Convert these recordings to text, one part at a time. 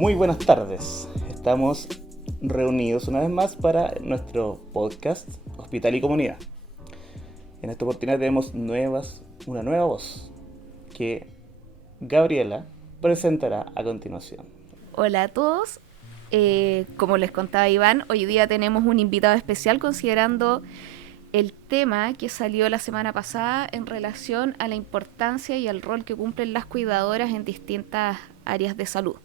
Muy buenas tardes. Estamos reunidos una vez más para nuestro podcast Hospital y Comunidad. En esta oportunidad tenemos una nueva voz que Gabriela presentará a continuación. Hola a todos. Como les contaba Iván, hoy día tenemos un invitado especial considerando el tema que salió la semana pasada en relación a la importancia y el rol que cumplen las cuidadoras en distintas áreas de salud.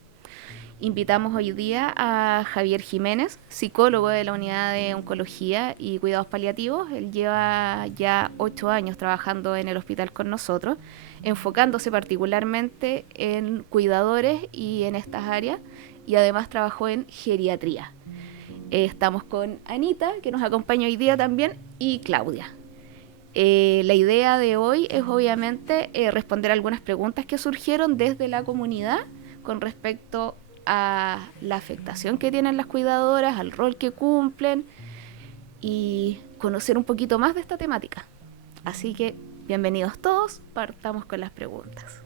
Invitamos hoy día a Javier Jiménez, psicólogo de la Unidad de Oncología y Cuidados Paliativos. Él lleva ya 8 años trabajando en el hospital con nosotros, enfocándose particularmente en cuidadores y en estas áreas, y además trabajó en geriatría. Estamos con Anita, que nos acompaña hoy día también, y Claudia. La idea de hoy es obviamente responder algunas preguntas que surgieron desde la comunidad con respecto a la afectación que tienen las cuidadoras, al rol que cumplen y conocer un poquito más de esta temática. Así que bienvenidos todos, partamos con las preguntas.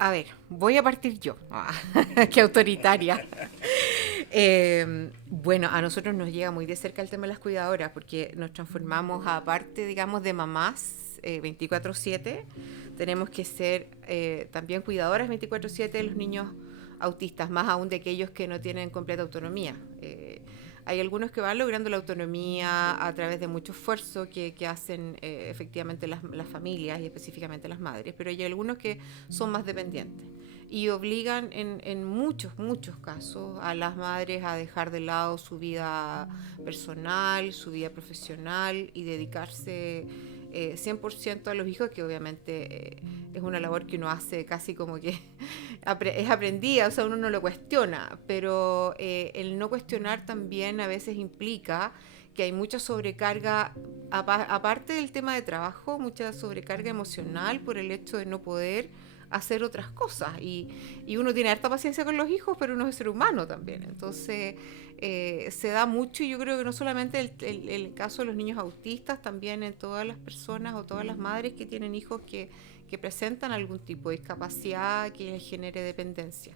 A ver, voy a partir yo. ¡Qué autoritaria! Bueno, a nosotros nos llega muy de cerca el tema de las cuidadoras porque nos transformamos, aparte, digamos, de mamás 24/7, tenemos que ser también cuidadoras 24/7 de los niños autistas, más aún de aquellos que no tienen completa autonomía. Hay algunos que van logrando la autonomía a través de mucho esfuerzo que hacen efectivamente las familias y específicamente las madres, pero hay algunos que son más dependientes y obligan en muchos casos a las madres a dejar de lado su vida personal, su vida profesional y dedicarse 100% a los hijos, que obviamente es una labor que uno hace casi como que es aprendida, o sea, uno no lo cuestiona, pero el no cuestionar también a veces implica que hay mucha sobrecarga, aparte del tema de trabajo, mucha sobrecarga emocional por el hecho de no poder hacer otras cosas, y uno tiene harta paciencia con los hijos, pero uno es ser humano también, entonces se da mucho, y yo creo que no solamente el caso de los niños autistas, también en todas las personas o todas las madres que tienen hijos que presentan algún tipo de discapacidad que les genere dependencia.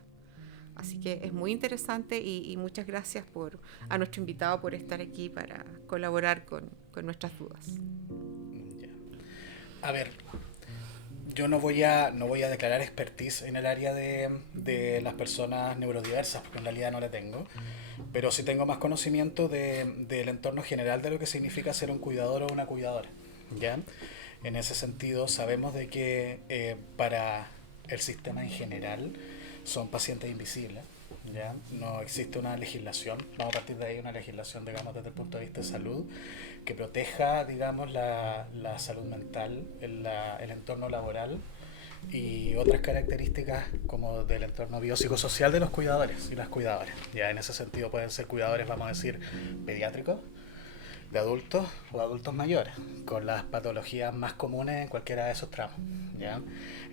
Así que es muy interesante y muchas gracias a nuestro invitado por estar aquí para colaborar con nuestras dudas. A ver, yo no voy a declarar expertise en el área de las personas neurodiversas, porque en realidad no la tengo, pero sí tengo más conocimiento del entorno general de lo que significa ser un cuidador o una cuidadora, ¿ya? En ese sentido, sabemos de que para el sistema en general son pacientes invisibles, ¿ya? No existe una legislación, vamos a partir de ahí, una legislación, digamos, desde el punto de vista de salud, que proteja, digamos, la salud mental, el entorno laboral y otras características como del entorno biopsicosocial de los cuidadores y las cuidadoras. Ya en ese sentido pueden ser cuidadores, vamos a decir, pediátricos, de adultos o adultos mayores, con las patologías más comunes en cualquiera de esos tramos, ¿ya?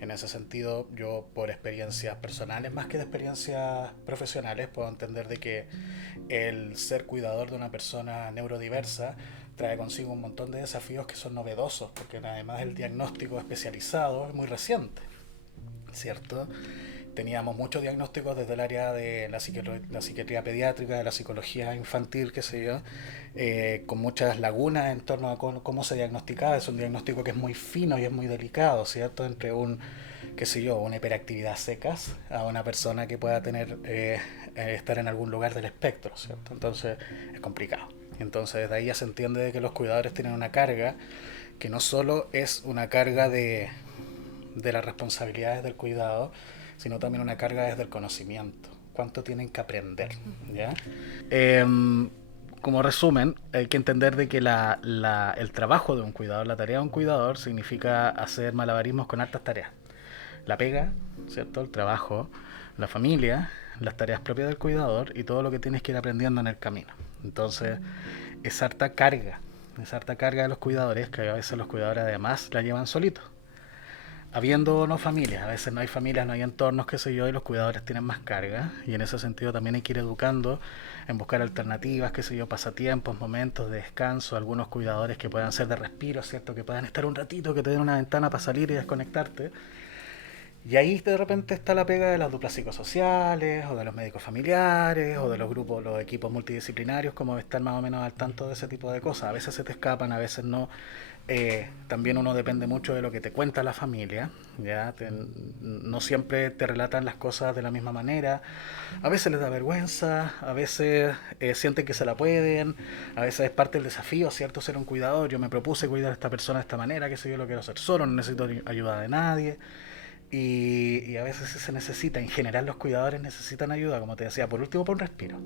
En ese sentido, yo por experiencias personales más que de experiencias profesionales puedo entender de que el ser cuidador de una persona neurodiversa trae consigo un montón de desafíos que son novedosos, porque además el diagnóstico especializado es muy reciente, ¿cierto? Teníamos muchos diagnósticos desde el área de la psiquiatría pediátrica, de la psicología infantil, qué sé yo, con muchas lagunas en torno a cómo se diagnosticaba. Es un diagnóstico que es muy fino y es muy delicado, ¿cierto? Entre una hiperactividad secas a una persona que pueda estar en algún lugar del espectro, ¿cierto? Entonces es complicado. Entonces desde ahí ya se entiende de que los cuidadores tienen una carga que no solo es una carga de las responsabilidades del cuidado, sino también una carga desde el conocimiento. ¿Cuánto tienen que aprender? ¿Ya? Como resumen, hay que entender de que el trabajo de un cuidador, la tarea de un cuidador, significa hacer malabarismos con hartas tareas. La pega, ¿cierto? El trabajo, la familia, las tareas propias del cuidador y todo lo que tienes que ir aprendiendo en el camino. Entonces, es harta carga de los cuidadores, que a veces los cuidadores además la llevan solitos. Habiendo o no familias, a veces no hay familias, no hay entornos, qué sé yo, y los cuidadores tienen más carga, y en ese sentido también hay que ir educando en buscar alternativas, qué sé yo, pasatiempos, momentos de descanso, algunos cuidadores que puedan ser de respiro, ¿cierto? Que puedan estar un ratito, que te den una ventana para salir y desconectarte. Y ahí de repente está la pega de las duplas psicosociales, o de los médicos familiares, o de los grupos, los equipos multidisciplinarios, como estar más o menos al tanto de ese tipo de cosas. A veces se te escapan, a veces no. También uno depende mucho de lo que te cuenta la familia, ¿ya? No siempre te relatan las cosas de la misma manera. A veces les da vergüenza, a veces sienten que se la pueden, a veces es parte del desafío, ¿cierto? Ser un cuidador. Yo me propuse cuidar a esta persona de esta manera, que sé yo, lo quiero hacer solo, no necesito ayuda de nadie. Y a veces se necesita, en general los cuidadores necesitan ayuda, como te decía, por último por un respiro.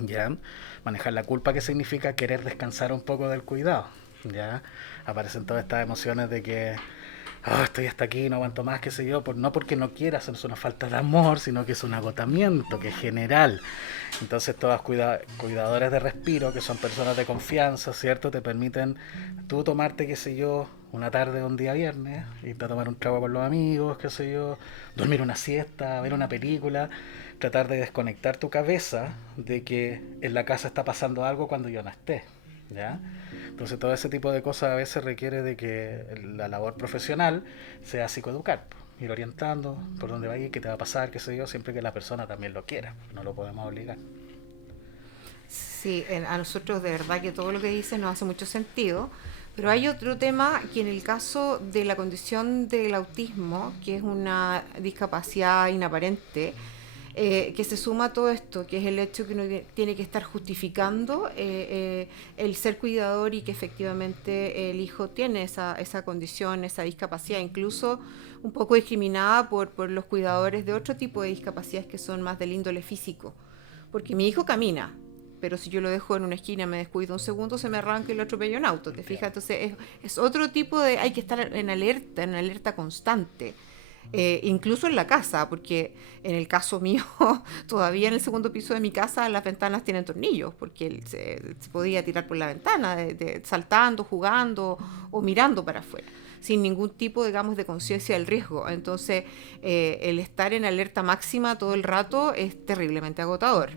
¿Ya? Manejar la culpa, que significa querer descansar un poco del cuidado. ¿Ya? Aparecen todas estas emociones de que estoy hasta aquí, no aguanto más, qué sé yo, no porque no quieras, no es una falta de amor, sino que es un agotamiento, que es general. Entonces todas cuidadores de respiro, que son personas de confianza, ¿cierto? Te permiten tú tomarte, qué sé yo, una tarde o un día viernes, irte a tomar un trago con los amigos, qué sé yo, dormir una siesta, ver una película, tratar de desconectar tu cabeza de que en la casa está pasando algo cuando yo no esté, ¿ya? Entonces todo ese tipo de cosas a veces requiere de que la labor profesional sea psicoeducar, ir orientando por dónde va a ir, qué te va a pasar, qué sé yo, siempre que la persona también lo quiera, no lo podemos obligar. Sí, a nosotros de verdad que todo lo que dices nos hace mucho sentido, pero hay otro tema que en el caso de la condición del autismo, que es una discapacidad inaparente, que se suma a todo esto, que es el hecho que uno tiene que estar justificando el ser cuidador y que efectivamente el hijo tiene esa condición, esa discapacidad, incluso un poco discriminada por los cuidadores de otro tipo de discapacidades que son más del índole físico. Porque mi hijo camina, pero si yo lo dejo en una esquina, me descuido un segundo, se me arranca y lo atropello un auto, ¿te fijas? Entonces es otro tipo de... hay que estar en alerta constante. Incluso en la casa, porque en el caso mío, todavía en el segundo piso de mi casa las ventanas tienen tornillos, porque él se podía tirar por la ventana, saltando, jugando o mirando para afuera, sin ningún tipo, digamos, de conciencia del riesgo. Entonces, el estar en alerta máxima todo el rato es terriblemente agotador.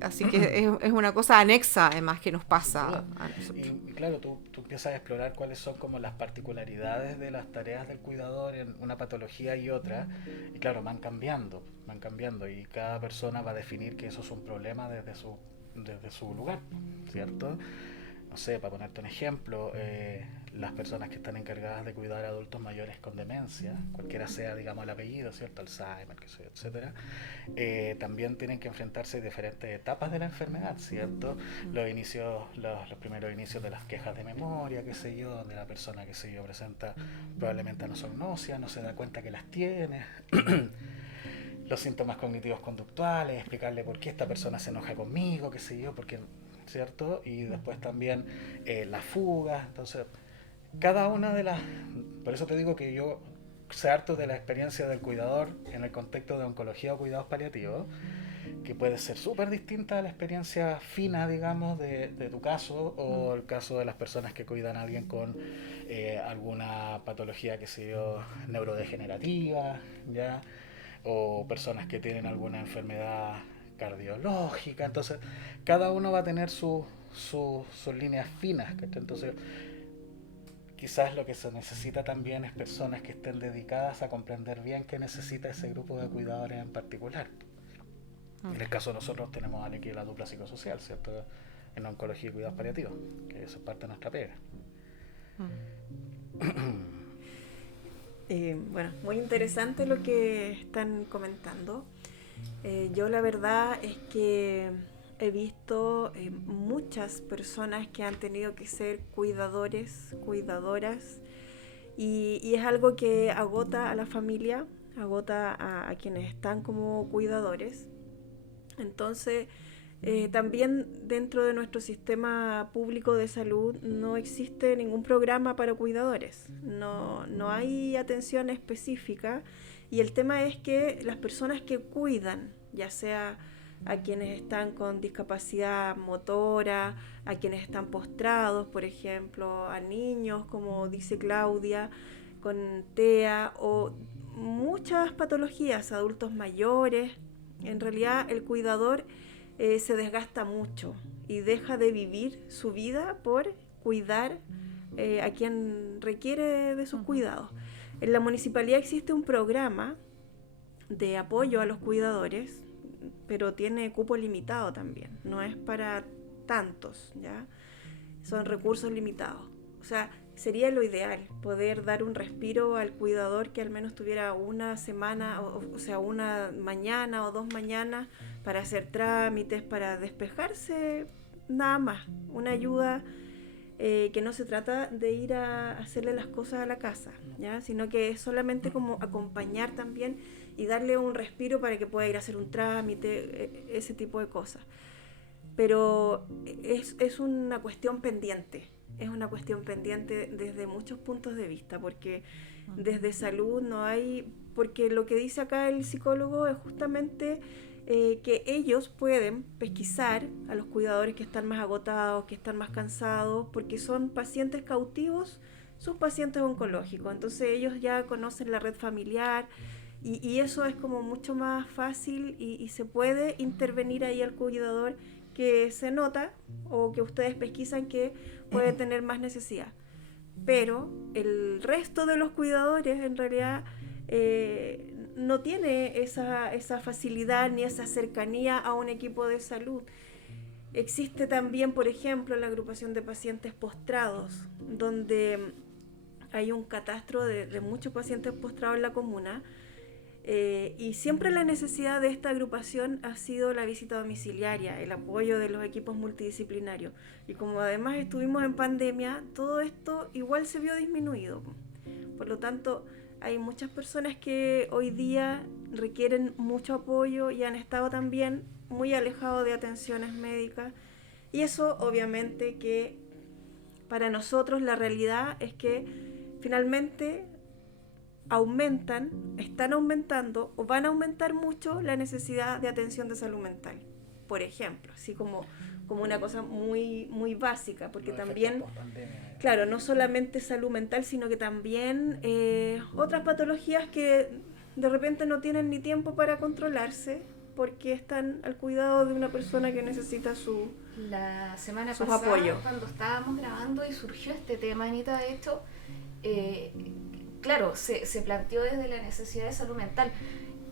Así que es una cosa anexa, además, que nos pasa a nosotros. Y claro, tú empiezas a explorar cuáles son como las particularidades de las tareas del cuidador en una patología y otra, y claro, van cambiando, y cada persona va a definir que eso es un problema desde su lugar, ¿cierto? No sé, para ponerte un ejemplo, las personas que están encargadas de cuidar a adultos mayores con demencia, cualquiera sea, digamos, el apellido, ¿cierto? Alzheimer, qué sé yo, etcétera, también tienen que enfrentarse a diferentes etapas de la enfermedad, ¿cierto? Los primeros inicios de las quejas de memoria, qué sé yo, donde la persona, qué sé yo, presenta probablemente anosognosia, no se da cuenta que las tiene. Los síntomas cognitivos conductuales, explicarle por qué esta persona se enoja conmigo, qué sé yo, porque, ¿cierto? Y después también las fugas. Entonces, cada una de las... Por eso te digo que yo sé harto de la experiencia del cuidador en el contexto de oncología o cuidados paliativos, que puede ser súper distinta a la experiencia fina, digamos, de tu caso, o el caso de las personas que cuidan a alguien con alguna patología, qué sé yo, neurodegenerativa, ¿ya? O personas que tienen alguna enfermedad cardiológica. Entonces cada uno va a tener sus líneas finas, ¿cachai? Entonces quizás lo que se necesita también es personas que estén dedicadas a comprender bien qué necesita ese grupo de cuidadores en particular. En el caso de nosotros tenemos aquí la dupla psicosocial, ¿cierto? En oncología y cuidados paliativos, que eso es parte de nuestra pega. Bueno, muy interesante lo que están comentando. Yo la verdad es que he visto muchas personas que han tenido que ser cuidadores, cuidadoras, y es algo que agota a la familia, agota a quienes están como cuidadores. Entonces, también dentro de nuestro sistema público de salud no existe ningún programa para cuidadores, no hay atención específica, y el tema es que las personas que cuidan, ya sea a quienes están con discapacidad motora, a quienes están postrados, por ejemplo, a niños, como dice Claudia, con TEA, o muchas patologías, adultos mayores, en realidad el cuidador se desgasta mucho y deja de vivir su vida por cuidar a quien requiere de sus cuidados. En la municipalidad existe un programa de apoyo a los cuidadores, pero tiene cupo limitado también, no es para tantos, ¿ya? Son recursos limitados. O sea, sería lo ideal poder dar un respiro al cuidador que al menos tuviera una semana, o sea, una mañana o 2 mañanas para hacer trámites, para despejarse, nada más. Una ayuda que no se trata de ir a hacerle las cosas a la casa, ¿ya? Sino que es solamente como acompañar también y darle un respiro para que pueda ir a hacer un trámite, ese tipo de cosas. Pero es una cuestión pendiente. Es una cuestión pendiente desde muchos puntos de vista, porque desde salud no hay, porque lo que dice acá el psicólogo es justamente que ellos pueden pesquisar a los cuidadores que están más agotados, que están más cansados, porque son pacientes cautivos, son pacientes oncológicos, entonces ellos ya conocen la red familiar y eso es como mucho más fácil y se puede intervenir ahí al cuidador que se nota o que ustedes pesquisan que puede tener más necesidad. Pero el resto de los cuidadores en realidad no tiene esa facilidad ni esa cercanía a un equipo de salud. Existe también, por ejemplo, la agrupación de pacientes postrados, donde hay un catastro de muchos pacientes postrados en la comuna. Y siempre la necesidad de esta agrupación ha sido la visita domiciliaria, el apoyo de los equipos multidisciplinarios. Y como además estuvimos en pandemia, todo esto igual se vio disminuido. Por lo tanto, hay muchas personas que hoy día requieren mucho apoyo y han estado también muy alejados de atenciones médicas. Y eso obviamente que para nosotros la realidad es que finalmente están aumentando o van a aumentar mucho la necesidad de atención de salud mental, por ejemplo, así como una cosa muy, muy básica, porque también, claro, no solamente salud mental, sino que también otras patologías que de repente no tienen ni tiempo para controlarse, porque están al cuidado de una persona que necesita La semana sus pasada, apoyos. cuando estábamos grabando y surgió este tema, Anita, de hecho, claro, se planteó desde la necesidad de salud mental.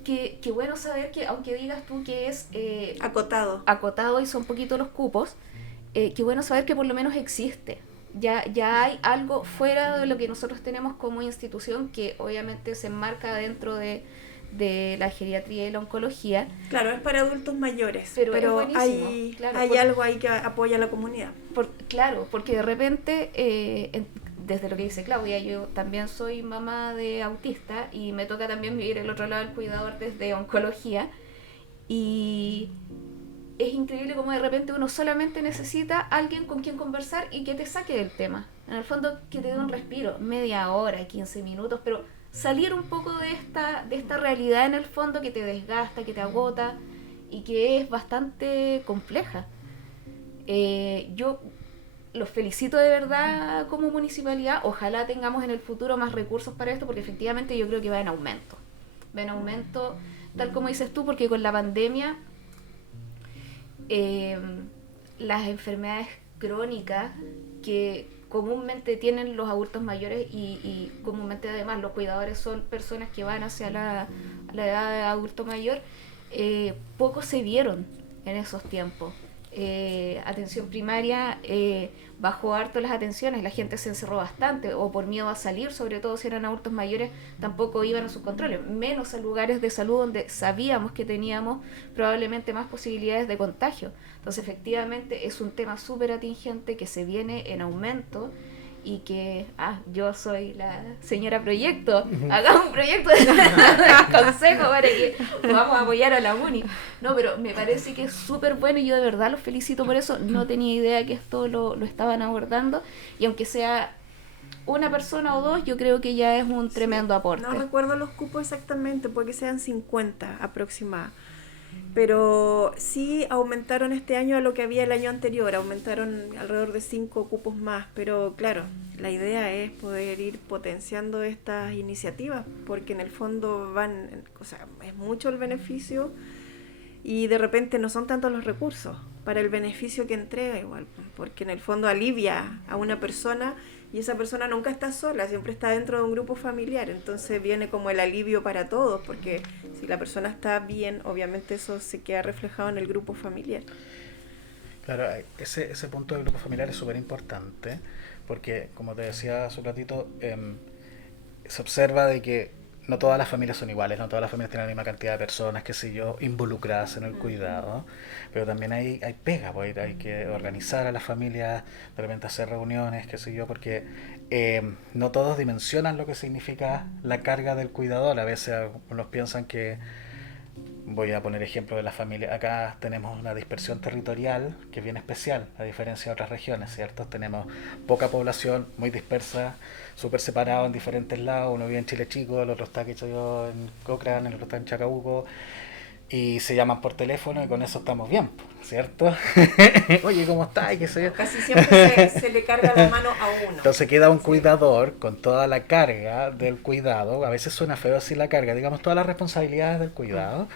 Qué bueno saber que, aunque digas tú que es acotado y son poquitos los cupos, qué bueno saber que por lo menos existe. Ya hay algo fuera de lo que nosotros tenemos como institución, que obviamente se enmarca dentro de la geriatría y la oncología. Claro, es para adultos mayores, pero hay algo ahí que apoya a la comunidad. Claro, porque de repente, desde lo que dice Claudia, yo también soy mamá de autista y me toca también vivir el otro lado del cuidador desde oncología, y es increíble como de repente uno solamente necesita alguien con quien conversar y que te saque del tema. En el fondo, que te dé un respiro, media hora, 15 minutos, pero salir un poco de esta realidad en el fondo que te desgasta, que te agota y que es bastante compleja. Yo los felicito de verdad como municipalidad. Ojalá tengamos en el futuro más recursos para esto, porque efectivamente yo creo que va en aumento. Va en aumento, tal como dices tú, porque con la pandemia las enfermedades crónicas que comúnmente tienen los adultos mayores y comúnmente además los cuidadores son personas que van hacia la edad de adulto mayor, poco se vieron en esos tiempos. Atención primaria bajó harto las atenciones, la gente se encerró bastante, o por miedo a salir, sobre todo si eran adultos mayores, tampoco iban a sus controles, menos a lugares de salud donde sabíamos que teníamos probablemente más posibilidades de contagio. Entonces efectivamente es un tema súper atingente que se viene en aumento y que, yo soy la señora proyecto, hagamos un proyecto de consejo para que vamos a apoyar a la MUNI. No, pero me parece que es súper bueno y yo de verdad los felicito por eso. No tenía idea que esto lo estaban abordando, y aunque sea una persona o dos, yo creo que ya es un tremendo aporte. No recuerdo los cupos exactamente, porque sean 50 aproximadamente. Pero sí aumentaron este año a lo que había el año anterior, aumentaron alrededor de 5 cupos más, pero claro, la idea es poder ir potenciando estas iniciativas, porque en el fondo es mucho el beneficio y de repente no son tantos los recursos para el beneficio que entrega igual, porque en el fondo alivia a una persona y esa persona nunca está sola, siempre está dentro de un grupo familiar, entonces viene como el alivio para todos, porque si la persona está bien, obviamente eso se queda reflejado en el grupo familiar. Claro, ese punto del grupo familiar es súper importante, porque como te decía hace un ratito, se observa de que no todas las familias son iguales, no todas las familias tienen la misma cantidad de personas, qué sé yo, involucradas en el cuidado, pero también hay pega, pues hay que organizar a las familias, de repente hacer reuniones, qué sé yo, porque no todos dimensionan lo que significa la carga del cuidador. A veces algunos piensan que, voy a poner ejemplo de la familia, acá tenemos una dispersión territorial que es bien especial, a diferencia de otras regiones, ¿cierto? Tenemos poca población, muy dispersa, súper separado en diferentes lados, uno vive en Chile Chico, el otro está, que yo, en Cochrane, el otro está en Chacabuco, y se llaman por teléfono y con eso estamos bien, ¿cierto? Oye, ¿cómo estás? ¿Qué sé yo? Casi siempre se le carga la mano a uno. Entonces queda un cuidador con toda la carga del cuidado, a veces suena feo así la carga, digamos todas las responsabilidades del cuidado,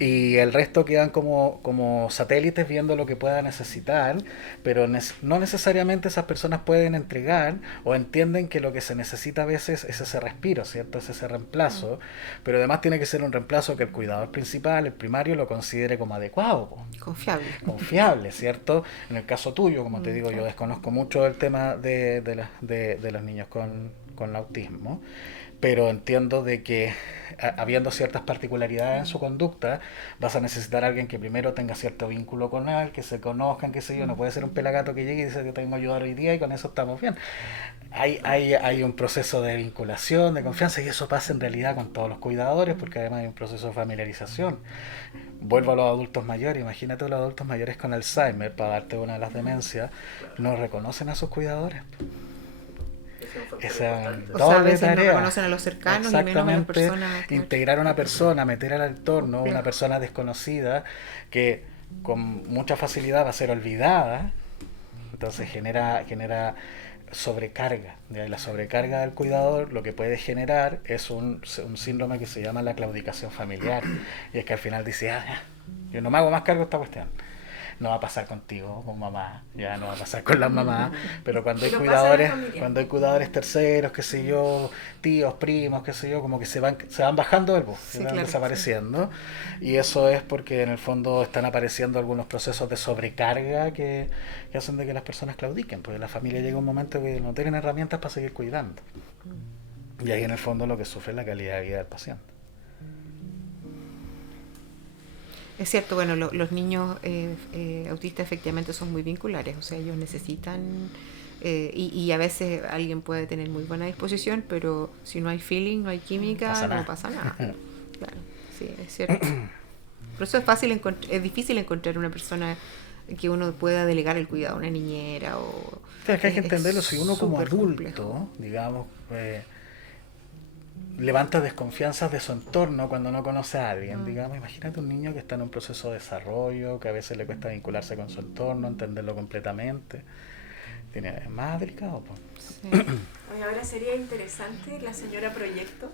y el resto quedan como satélites viendo lo que pueda necesitar, pero no necesariamente esas personas pueden entregar o entienden que lo que se necesita a veces es ese respiro, ¿cierto? Es ese reemplazo, pero además tiene que ser un reemplazo que el cuidador principal, el primario, lo considere como adecuado, po. Confiable, ¿cierto? En el caso tuyo, como te digo, yo desconozco mucho el tema de los niños con autismo, pero entiendo de que habiendo ciertas particularidades en su conducta, vas a necesitar a alguien que primero tenga cierto vínculo con él, que se conozcan, qué sé yo. No puede ser un pelagato que llegue y dice que tengo que ayudar hoy día y con eso estamos bien. Hay un proceso de vinculación, de confianza, y eso pasa en realidad con todos los cuidadores, porque además hay un proceso de familiarización. Vuelvo a los adultos mayores, imagínate los adultos mayores con Alzheimer, para darte una de las demencias, no reconocen a sus cuidadores. Esa a veces no reconocen a los cercanos y menos a las personas. Integrar a una persona, meter al entorno, una persona desconocida que con mucha facilidad va a ser olvidada, entonces genera sobrecarga. Y la sobrecarga del cuidador lo que puede generar es un síndrome que se llama la claudicación familiar, y es que al final dice, yo no me hago más cargo de esta cuestión. No va a pasar contigo, con mamá, ya no va a pasar con las mamás, pero cuando hay cuidadores terceros, qué sé yo, tíos, primos, qué sé yo, como que se van bajando del bus, se van desapareciendo, y eso es porque en el fondo están apareciendo algunos procesos de sobrecarga que hacen de que las personas claudiquen, porque la familia llega un momento que no tienen herramientas para seguir cuidando, y ahí en el fondo lo que sufre es la calidad de vida del paciente. Es cierto, bueno, los niños autistas efectivamente son muy vinculares, o sea, ellos necesitan, y a veces alguien puede tener muy buena disposición, pero si no hay feeling, no hay química, no pasa nada. Claro, sí, es cierto. Por eso es difícil encontrar una persona que uno pueda delegar el cuidado, una niñera o... Claro, que hay que entenderlo, si uno como adulto, complejo, digamos... levanta desconfianzas de su entorno cuando no conoce a alguien, digamos, imagínate un niño que está en un proceso de desarrollo, que a veces le cuesta vincularse con su entorno, entenderlo completamente, es más delicado, pues. Sí. Oye, ahora sería interesante, la señora Proyecto,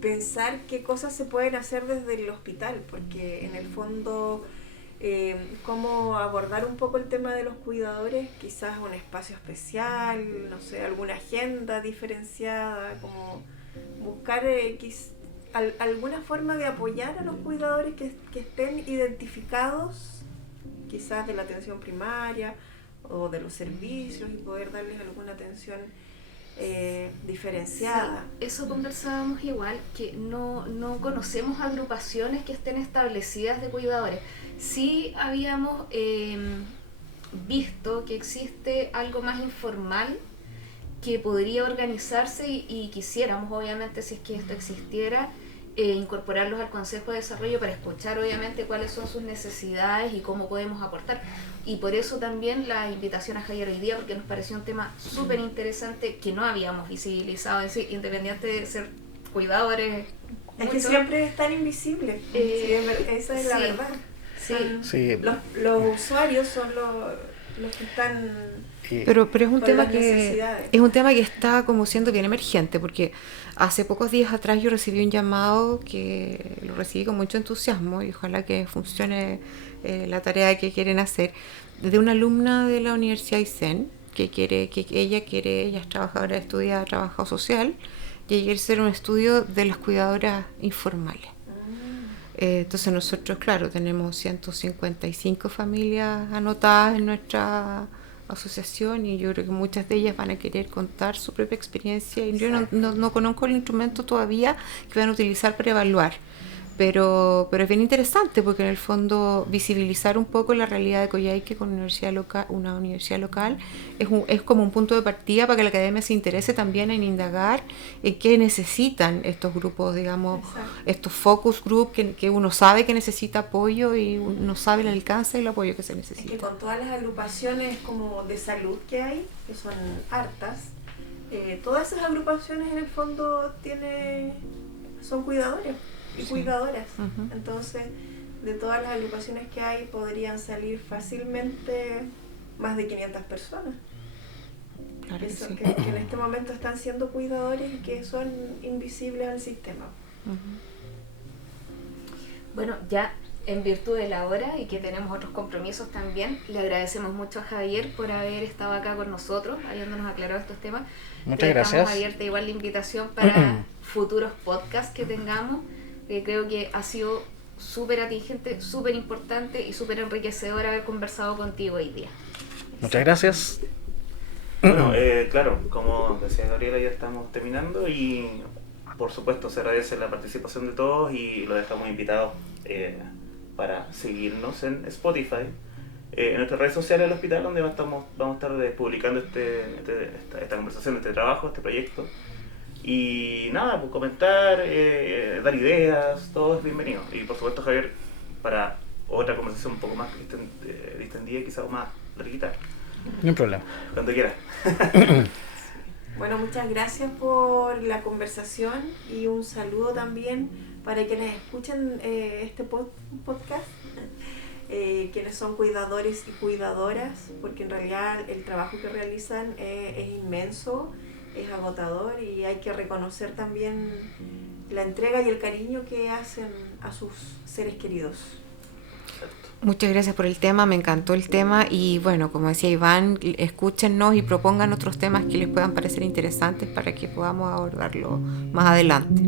pensar qué cosas se pueden hacer desde el hospital, porque en el fondo cómo abordar un poco el tema de los cuidadores, quizás un espacio especial, no sé, alguna agenda diferenciada, como buscar alguna forma de apoyar a los cuidadores que estén identificados, quizás de la atención primaria o de los servicios, y poder darles alguna atención diferenciada. Sí, eso conversábamos igual, que no conocemos agrupaciones que estén establecidas de cuidadores. Sí habíamos visto que existe algo más informal que podría organizarse y quisiéramos, obviamente, si es que esto existiera, incorporarlos al Consejo de Desarrollo para escuchar, obviamente, cuáles son sus necesidades y cómo podemos aportar. Y por eso también la invitación a Javier hoy día, porque nos pareció un tema súper interesante que no habíamos visibilizado, es decir, independiente de ser cuidadores. Es que siempre es tan invisible, esa es la verdad. Sí. Los usuarios son los que están... Pero es un tema que está como siendo bien emergente, porque hace pocos días atrás yo recibí un llamado que lo recibí con mucho entusiasmo, y ojalá que funcione la tarea que quieren hacer, de una alumna de la Universidad Aysén, ella es trabajadora, estudia trabajo social, y ella quiere hacer un estudio de las cuidadoras informales. Entonces nosotros, claro, tenemos 155 familias anotadas en nuestra asociación, y yo creo que muchas de ellas van a querer contar su propia experiencia, y yo no conozco el instrumento todavía que van a utilizar para evaluar. Pero es bien interesante, porque en el fondo visibilizar un poco la realidad de Coyhaique con una universidad local es como un punto de partida para que la academia se interese también en indagar en qué necesitan estos grupos, digamos, estos focus group que uno sabe que necesita apoyo y uno sabe el alcance del apoyo que se necesita. Es que con todas las agrupaciones como de salud que hay, que son hartas, todas esas agrupaciones en el fondo son cuidadores y cuidadoras. Entonces, de todas las agrupaciones que hay, podrían salir fácilmente más de 500 personas. Claro que sí. Que en este momento están siendo cuidadores y que son invisibles al sistema. Bueno, ya en virtud de la hora y que tenemos otros compromisos también, le agradecemos mucho a Javier por haber estado acá con nosotros, habiéndonos aclarado estos temas. Muchas gracias. Dejamos abierta igual la invitación para futuros podcasts que tengamos. Creo que ha sido súper atingente, súper importante y súper enriquecedor haber conversado contigo hoy día. Muchas gracias. Bueno, claro, como decía Gabriela, ya estamos terminando y por supuesto se agradece la participación de todos y los dejamos invitados para seguirnos en Spotify, en nuestras redes sociales del hospital, donde vamos a estar publicando esta conversación, este trabajo, este proyecto. Y nada, pues comentar, dar ideas, todo es bienvenido. Y por supuesto, Javier, para otra conversación un poco más distendida, quizás más larguita. Ni un problema. Cuando quieras. Bueno, muchas gracias por la conversación y un saludo también para quienes escuchen este podcast, quienes son cuidadores y cuidadoras, porque en realidad el trabajo que realizan es inmenso, es agotador, y hay que reconocer también la entrega y el cariño que hacen a sus seres queridos. Muchas gracias por el tema, me encantó el tema, y bueno, como decía Iván, escúchennos y propongan otros temas que les puedan parecer interesantes para que podamos abordarlo más adelante.